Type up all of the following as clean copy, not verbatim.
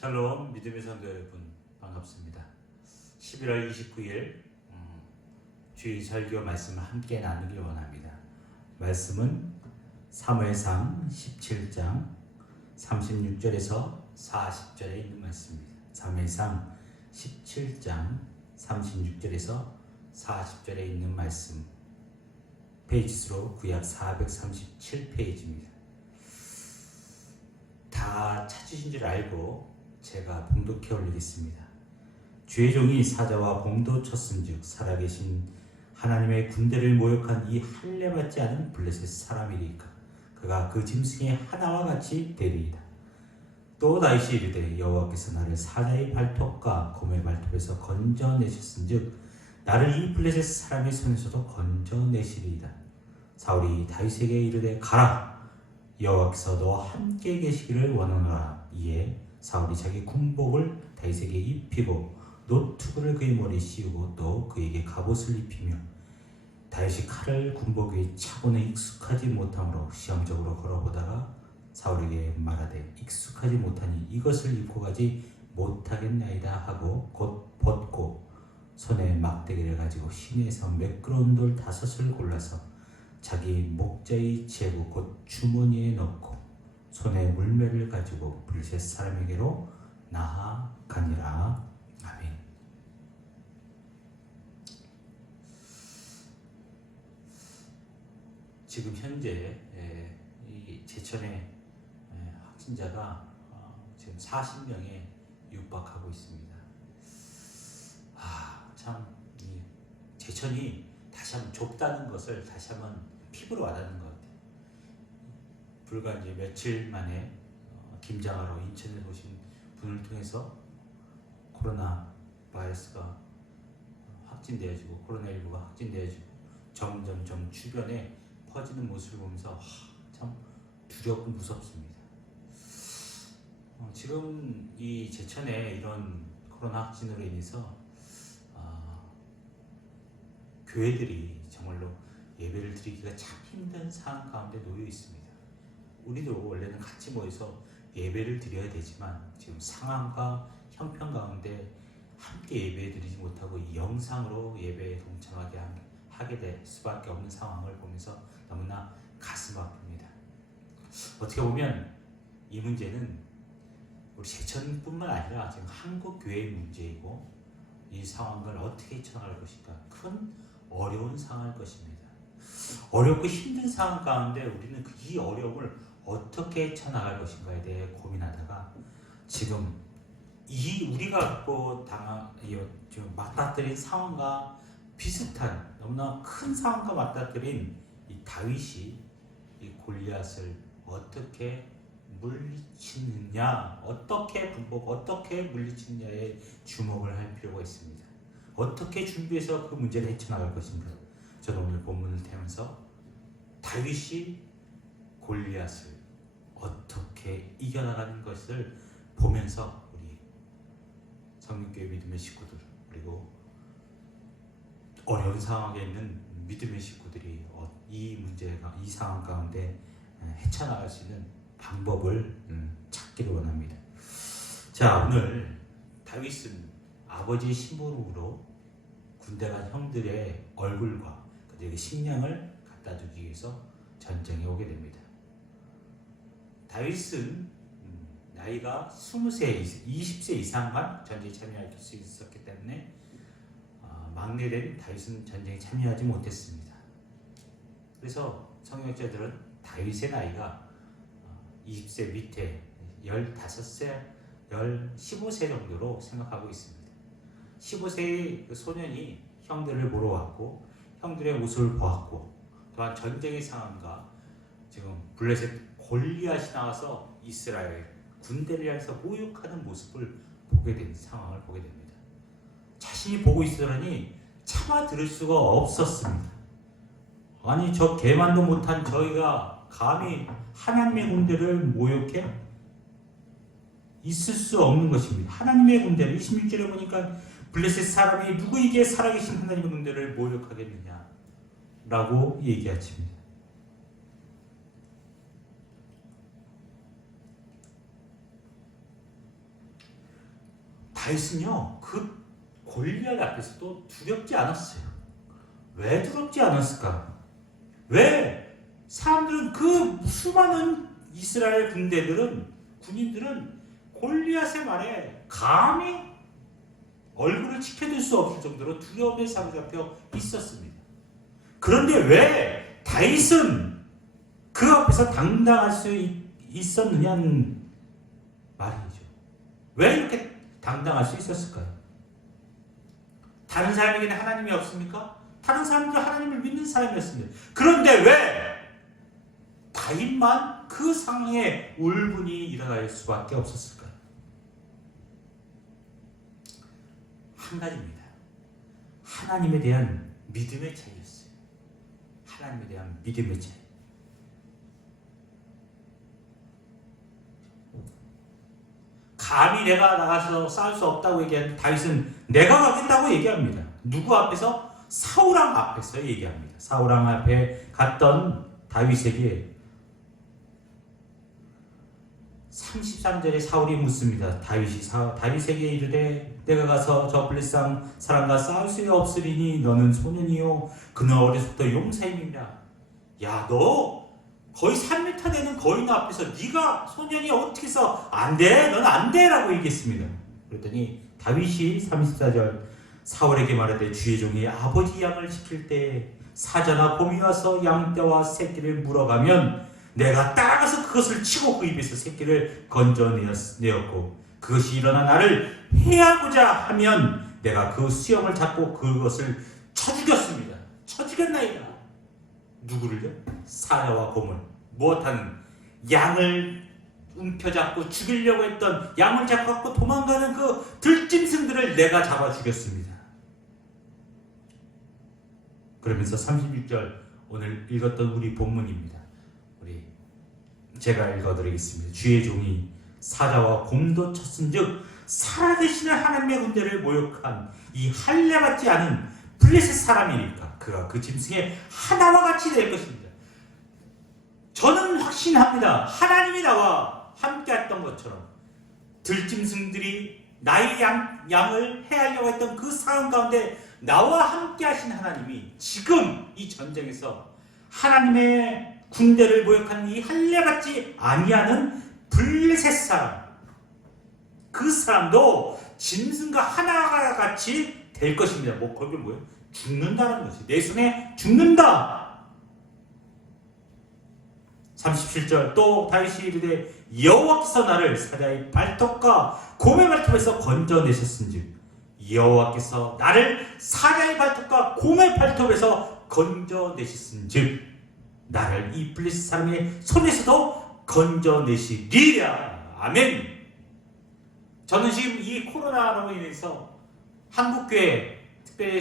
샬롬 믿음의 성도 여러분 반갑습니다. 11월 29일 주일 설교 말씀을 함께 나누길 원합니다. 말씀은 사무엘상 17장 36절에서 40절에 있는 말씀입니다. 사무엘상 17장 36절에서 40절에 있는 말씀, 페이지수로 구약 437페이지입니다. 다 찾으신 줄 알고 제가 봉독해 올리겠습니다. 주의 종이 사자와 봉도 쳤은즉 살아계신 하나님의 군대를 모욕한 이 할례받지 않은 블레셋 사람이리까 그가 그 짐승의 하나와 같이 되리이다. 또 다윗이 이르되 여호와께서 나를 사자의 발톱과 곰의 발톱에서 건져내셨은즉 나를 이 블레셋 사람의 손에서도 건져내시리이다. 사울이 다윗에게 이르되 가라, 여호와께서 너와 함께 계시기를 원하노라. 이에 사울이 자기 군복을 다윗에게 입히고 노투구를 그의 머리에 씌우고 또 그에게 갑옷을 입히며 다윗이 칼을 군복 위에 차고는 익숙하지 못함으로 시험적으로 걸어보다가 사울에게 말하되 익숙하지 못하니 이것을 입고 가지 못하겠나이다 하고 곧 벗고 손에 막대기를 가지고 시내에서 매끄러운 돌 5을 골라서 자기 목자의 제구 곧 주머니에 넣고 손에 물매를 가지고 블레셋 사람에게로 나아가니라. 아멘. 지금 현재 이 제천의 확진자가 지금 40명에 육박하고 있습니다. 참 이 제천이 다시 한번 좁다는 것을 다시 한번 피부로 와닿는 것 같아요. 불과 이제 며칠 만에 김장하러 인천에 오신 분을 통해서 코로나 바이러스가 확진되어지고 코로나19가 확진되어지고 점점점 주변에 퍼지는 모습을 보면서 참 두렵고 무섭습니다. 지금 이 제천에 이런 코로나 확진으로 인해서 교회들이 정말로 예배를 드리기가 참 힘든 상황 가운데 놓여 있습니다. 우리도 원래는 같이 모여서 예배를 드려야 되지만 지금 상황과 형편 가운데 함께 예배 드리지 못하고 이 영상으로 예배에 동참하게 하게 될 수밖에 없는 상황을 보면서 너무나 가슴 아픕니다. 어떻게 보면 이 문제는 우리 제천뿐만 아니라 지금 한국 교회의 문제이고 이 상황을 어떻게 헤쳐나갈 것인가 큰 어려운 상황일 것입니다. 어렵고 힘든 상황 가운데 우리는 이 어려움을 어떻게 헤쳐나갈 것인가에 대해 고민하다가 지금 우리가 갖고 맞닥뜨린 상황과 비슷한 너무나 큰 상황과 맞닥뜨린 이 다윗이 이 골리앗을 어떻게 물리치느냐, 어떻게 물리치느냐에 주목을 할 필요가 있습니다. 어떻게 준비해서 그 문제를 헤쳐나갈 것인가. 저는 오늘 본문을 태우면서 다윗이 골리앗을 어떻게 이겨나가는 것을 보면서 우리 성령교회 믿음의 식구들 그리고 어려운 상황에 있는 믿음의 식구들이 이 상황 가운데 헤쳐나갈 수 있는 방법을 찾기를 원합니다. 자, 오늘 다윗은 아버지 심부름으로 군대 간 형들의 얼굴과 그들에게 식량을 갖다 주기 위해서 전쟁에 오게 됩니다. 다윗은 나이가 20세 이상만 전쟁에 참여할 수 있었기 때문에 막내된 다윗은 전쟁에 참여하지 못했습니다. 그래서 성경학자들은 다윗의 나이가 20세 밑에 15세 정도로 생각하고 있습니다. 15세의 그 소년이 형들을 보러 왔고 형들의 모습을 보았고 또한 전쟁의 상황과 지금 블레셋 골리앗이 나와서 이스라엘 군대를 향해서 모욕하는 모습을 보게 된 상황을 보게 됩니다. 자신이 보고 있으려니 차마 들을 수가 없었습니다. 아니 저 개만도 못한 저희가 감히 하나님의 군대를 모욕해? 있을 수 없는 것입니다. 하나님의 군대를 26절에 보니까 블레셋 사람이 누구에게 살아계신 하나님의 군대를 모욕하겠느냐 라고 얘기하십니다. 다윗은요 그 골리앗 앞에서도 두렵지 않았어요. 왜 두렵지 않았을까? 왜 사람들은 그 수많은 이스라엘 군인들은 골리앗의 말에 감히 얼굴을 지켜줄 수 없을 정도로 두려움에 사로잡혀 있었습니다. 그런데 왜 다윗은 그 앞에서 당당할 수 있었느냐는 말이죠. 왜 이렇게 당당할 수 있었을까요? 다른 사람에게는 하나님이 없습니까? 다른 사람들은 하나님을 믿는 사람이었습니다. 그런데 왜 다윗만 그 상황에 울분이 일어날 수밖에 없었을까요? 한 가지입니다. 하나님에 대한 믿음의 차이였어요. 하나님에 대한 믿음의 차이. 감히 내가 나가서 싸울 수 없다고 얘기하는 다윗은 내가 가겠다고 얘기합니다. 누구 앞에서? 사울왕 앞에서 얘기합니다. 사울왕 앞에 갔던 다윗에게 33절에 사울이 묻습니다. 다윗에게 이르되 내가 가서 저 블레셋 사람과 싸울 수 없으리니 너는 소년이요 그는 어려서부터 용사임이라. 야, 너 거의 3m 되는 거인 앞에서 네가 소년이 어떻게 해서 안 돼? 넌 안 돼! 라고 얘기했습니다. 그랬더니 다윗이 34절 사울에게 말하되 주의 종이 아버지 양을 지킬 때 사자나 곰이 와서 양떼와 새끼를 물어가면 내가 따라가서 그것을 치고 그 입에서 새끼를 건져내었고 그것이 일어나 나를 해하고자 하면 내가 그 수염을 잡고 그것을 쳐 죽였습니다. 쳐 죽였나이다. 누구를요? 사자와 곰을. 무엇하는? 양을 움켜잡고 죽이려고 했던, 양을 잡고 도망가는 그 들짐승들을 내가 잡아 죽였습니다. 그러면서 36절 오늘 읽었던 우리 본문입니다. 제가 읽어드리겠습니다. 주의 종이 사자와 곰도 쳤은즉 살아계시는 하나님의 군대를 모욕한 이 할례받지 않은 블레셋 사람이니까 그가 그 짐승의 하나와 같이 될 것입니다. 저는 확신합니다. 하나님이 나와 함께했던 것처럼 들짐승들이 나의 양을 해하려고 했던 그 상황 가운데 나와 함께하신 하나님이 지금 이 전쟁에서 하나님의 군대를 모욕하는 이 할례받지 아니하는 블레셋 사람, 그 사람도 짐승과 하나가 같이 될 것입니다. 그게 뭐예요? 죽는다는 것이. 내 손에 죽는다. 37절 또 다윗이 이르되 여호와께서 나를 사자의 발톱과 곰의 발톱에서 건져내셨은즉 여호와께서 나를 사자의 발톱과 곰의 발톱에서 건져내셨은즉 나를 이 블레셋 사람의 손에서도 건져내시리라. 아멘. 저는 지금 이 코로나로 인해서 한국교회 특별히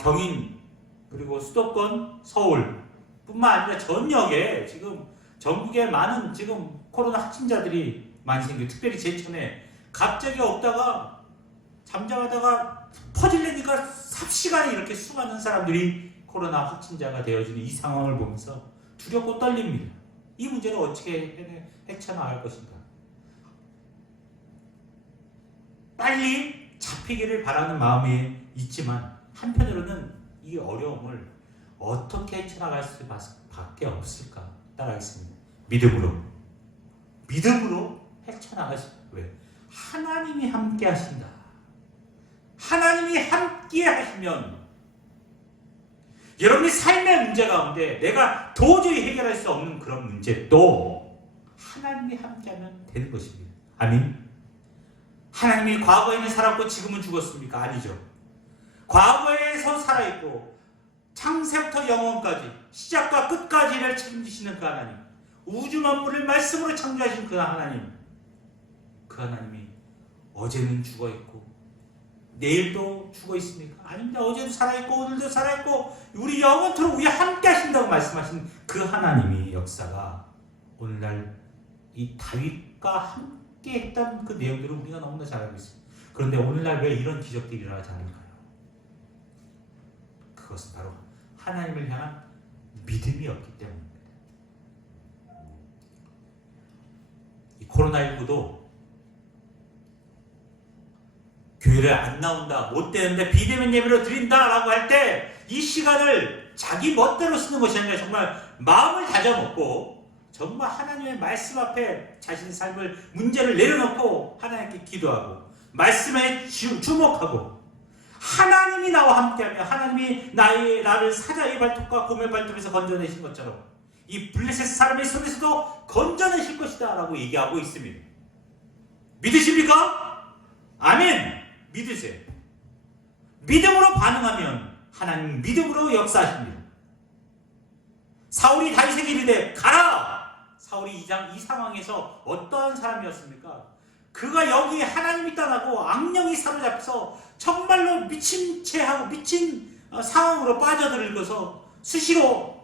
경인 그리고 수도권 서울 뿐만 아니라 전역에 지금 전국에 많은 지금 코로나 확진자들이 많이 생겨요. 특별히 제천에 갑자기 없다가 잠잠하다가 퍼질래니까 삽시간에 이렇게 수많은 사람들이 코로나 확진자가 되어지는 이 상황을 보면서 두렵고 떨립니다. 이 문제를 어떻게 헤쳐나갈 것인가. 빨리 잡히기를 바라는 마음이 있지만 한편으로는 이 어려움을 어떻게 헤쳐나갈 수밖에 없을까 따라하겠습니다. 믿음으로 헤쳐나가시. 왜? 하나님이 함께 하신다. 하나님이 함께 하시면 여러분의 삶의 문제 가운데 내가 도저히 해결할 수 없는 그런 문제도 하나님이 함께하면 되는 것입니다. 아멘. 하나님이 과거에는 살았고 지금은 죽었습니까? 아니죠. 과거에서 살아있고 창세부터 영원까지 시작과 끝까지를 책임지시는 그 하나님, 우주 만물을 말씀으로 창조하신 그 하나님, 그 하나님이 어제는 죽어있고 내일도 죽어 있습니까? 아닙니다. 어제도 살아있고 오늘도 살아있고 우리 영원토록 우리 함께 하신다고 말씀하신 그 하나님이 역사가 오늘날 이 다윗과 함께 했던 그 내용들을 우리가 너무나 잘 알고 있습니다. 그런데 오늘날 왜 이런 기적들이 일어나지 않을까요? 그것은 바로 하나님을 향한 믿음이 없기 때문입니다. 이 코로나19도 교회를 안 나온다, 못 되는데 비대면 예배로 드린다라고 할 때 이 시간을 자기 멋대로 쓰는 것이 아니라 정말 마음을 다져먹고 정말 하나님의 말씀 앞에 자신의 삶을 문제를 내려놓고 하나님께 기도하고 말씀에 주목하고 하나님이 나와 함께하며 하나님이 나를 사자의 발톱과 곰의 발톱에서 건져내신 것처럼 이 블레셋 사람의 손에서도 건져내실 것이다 라고 얘기하고 있습니다. 믿으십니까? 아멘. 믿으세요. 믿음으로 반응하면 하나님 믿음으로 역사하십니다. 사울이 다윗에게 이르되 가라. 사울이 이 상황에서 어떠한 사람이었습니까? 그가 여기에 하나님이 떠나고 악령이 사로잡혀서 정말로 미친 채하고 미친 상황으로 빠져들고서 수시로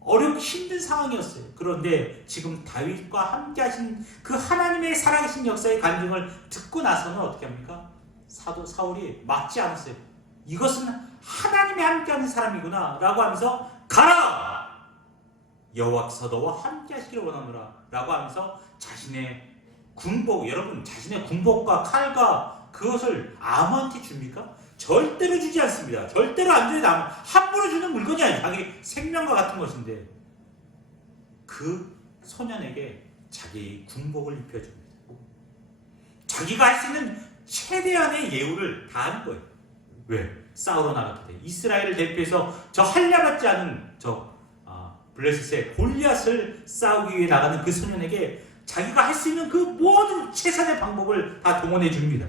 어렵고 힘든 상황이었어요. 그런데 지금 다윗과 함께 하신 그 하나님의 살아계신 역사의 간증을 듣고 나서는 어떻게 합니까? 사도 사울이 막지 않았어요. 이것은 하나님이 함께하는 사람이구나 라고 하면서 가라! 여호와께서 너와 함께 하시기를 원하노라 라고 하면서 자신의 군복, 여러분 자신의 군복과 칼과 그것을 아무한테 줍니까? 절대로 주지 않습니다. 절대로 안 줘요. 함부로 주는 물건이 아니에요. 자기 생명과 같은 것인데 그 소년에게 자기 군복을 입혀줍니다. 자기가 할 수 있는 최대한의 예우를 다하는 거예요. 왜? 싸우러 나갔을 때 이스라엘을 대표해서 저 할례받지 않은 블레셋의 골리앗을 싸우기 위해 나가는 그 소년에게 자기가 할 수 있는 그 모든 최선의 방법을 다 동원해 줍니다.